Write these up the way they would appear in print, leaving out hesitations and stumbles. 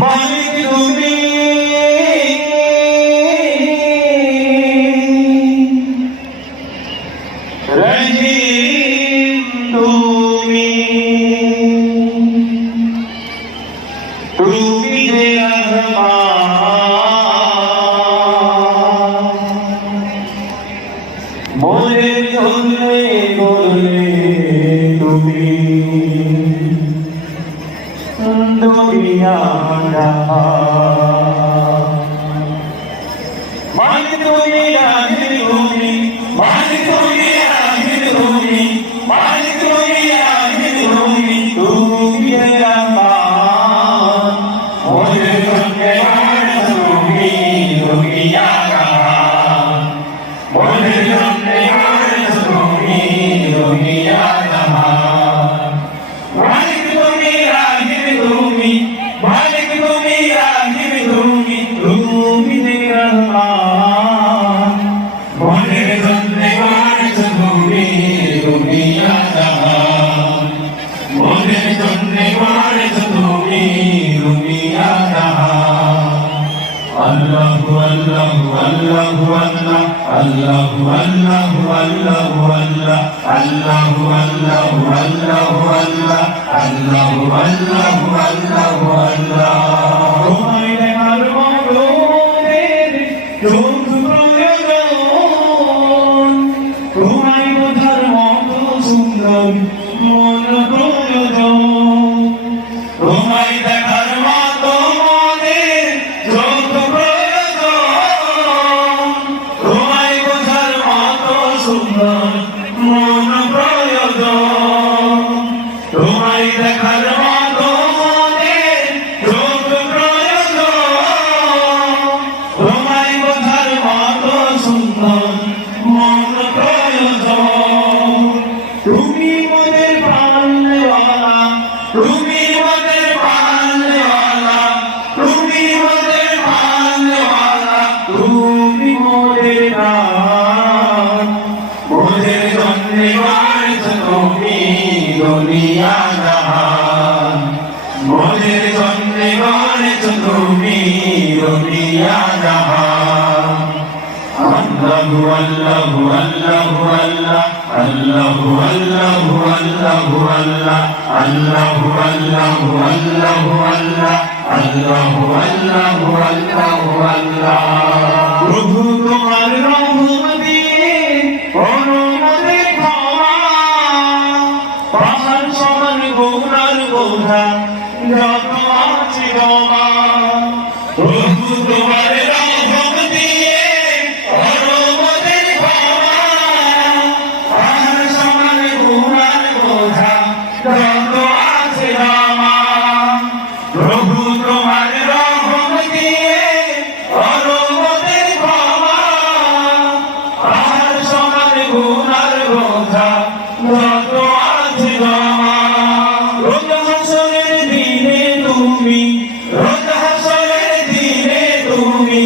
মালিক তুমি রহিম তুমি তুমি যে রহমান মোদের ধরলে ধরলে তুমি দুনিয়া মালিক তুমি রাহিম তুমি মালিক তুমি রাহিম তুমি মালিক তুমি রাহিম তুমি তুমি রহমান মোদের ধরলে তুমি দুনিয়া মোদের ধরলে তুমি দুনিয়া মালিক তুমি রাহিম তুমি মালিক তুমি রাহিম তুমি তুমি রহমান মোদের ধরলে তুমি দুনিয়া জাহান মোদের ধরলে তুমি দুনিয়া জাহান আল্লাহু আল্লাহু আল্লাহু আল্লাহ আল্লাহু আল্লাহু আল্লাহু আল্লাহ আল্লাহু আল্লাহু আল্লাহু আল্লাহ আল্লাহু আল্লাহু আল্লাহু আল্লাহ তোমায় দেখার মতো চোখ প্রয়োজন তোমায় বোঝার মতো সুন্দর মন প্রয়োজন তোমায় দেখার মতো মনের চোখ প্রয়োজন তোমায় বোঝার মতো সুন্দর মন প্রয়োজন তোমায় দেখার মতো মনের চোখ প্রয়োজন তোমায় বোঝার মতো সুন্দর মন প্রয়োজন তুমি মোদের প্রাণওয়ালা তুমি মোদের প্রাণওয়ালা তুমি মোদের প্রাণওয়ালা তুমি মোদের প্রাণ মোদের জন্যে গড়েছ তুমি দুনিয়া জাহান মোদের জন্যে গড়েছ তুমি দুনিয়া জাহান আল্লাহু আল্লাহু আল্লাহু আল্লাহ আল্লাহু আল্লাহু আল্লাহু আল্লাহ আল্লাহু আল্লাহু আল্লাহু আল্লাহ আল্লাহু আল্লাহু আল্লাহু আল্লাহ প্রভু তোমার রহমতে অনুমতি ক্ষমা পাহাড় সমান গুনার বোঝা যত আছে ক্ষমা প্রভু তোমার রহমতে অনুমতি ক্ষমা পাহাড় সমান গুনার বোঝা যত আছে ক্ষমা প্রভু তোমার রহমতে অনুমতি ক্ষমা পাহাড় সমান গুনার বোঝা যত আছে ক্ষমা রোজ হাসরের দিনে তুমি রোজ হাসরের দিনে তুমি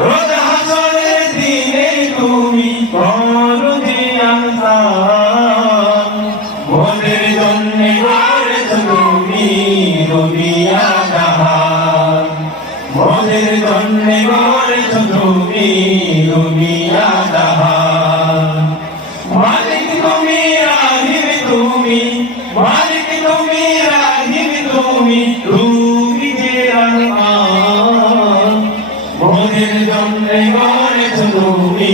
রোজ হাসরের দিনে তুমি করো যে আহসান মোদের জন্যে গড়েছ তুমি দুনিয়া জাহান মোদের জন্যে গড়েছ তুমি দুনিয়া জাহান মালিক তুমি রাহিম তুমি মালিক তুমি রাহিম তুমি তুমি যে রহমান মোদের জন্যে গড়েছ তুমি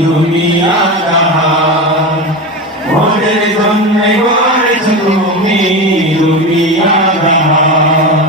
দুনিয়া জাহান মোদের জন্যে গড়েছ তুমি দুনিয়া জাহান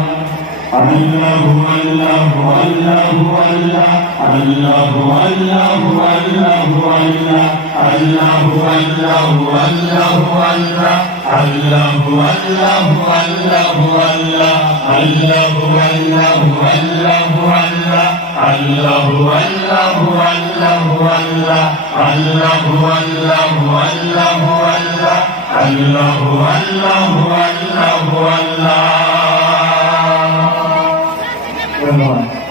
আল্লাহু আল্লাহু আল্লাহু আল্লাহ আল্লাহু আল্লাহু আল্লাহু আল্লাহ আল্লাহু আল্লাহু আল্লাহু আল্লাহ আল্লাহু আল্লাহু আল্লাহু আল্লাহ আল্লাহু আল্লাহু আল্লাহু আল্লাহ আল্লাহু আল্লাহু আল্লাহু আল্লাহ আল্লাহু আল্লাহু আল্লাহু আল্লাহ আল্লাহু আল্লাহু আল্লাহু আল্লাহ ধন্যবাদ।